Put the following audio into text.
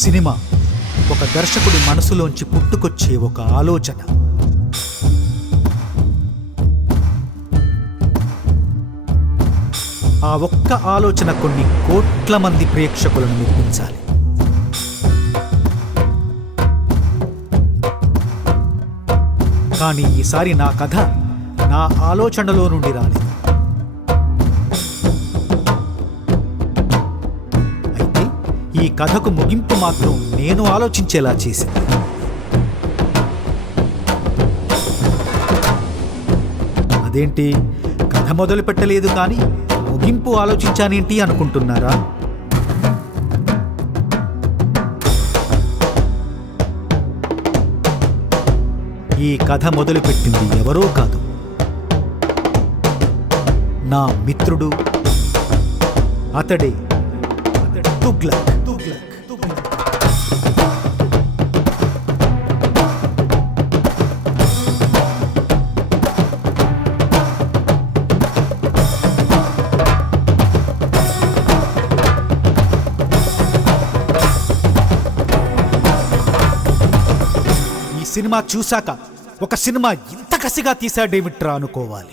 Cinema ఒక దర్శకుడి మనసులోంచి పుట్టుకొచ్చే ఒక ఆలోచన. ఆ ఒక్క ఆలోచన కొన్ని కోట్ల మంది ప్రేక్షకులను మెప్పించాలి. కానీ ఈసారి నా కథ నా ఆలోచనలో నుండి రాలేదు. అయితే ఈ కథకు ముగింపు మాత్రం నేను ఆలోచించేలా చేసింది. అదేంటి, కథ మొదలు పెట్టలేదు కానీ ముగింపు ఆలోచించానేంటి అనుకుంటున్నారా? ఈ కథ మొదలుపెట్టింది ఎవరో కాదు, నా మిత్రుడు, అతడే తుగ్లక్. సినిమా చూశాక ఒక సినిమా ఇంత కసిగా తీశాడేమిట్రా అనుకోవాలి.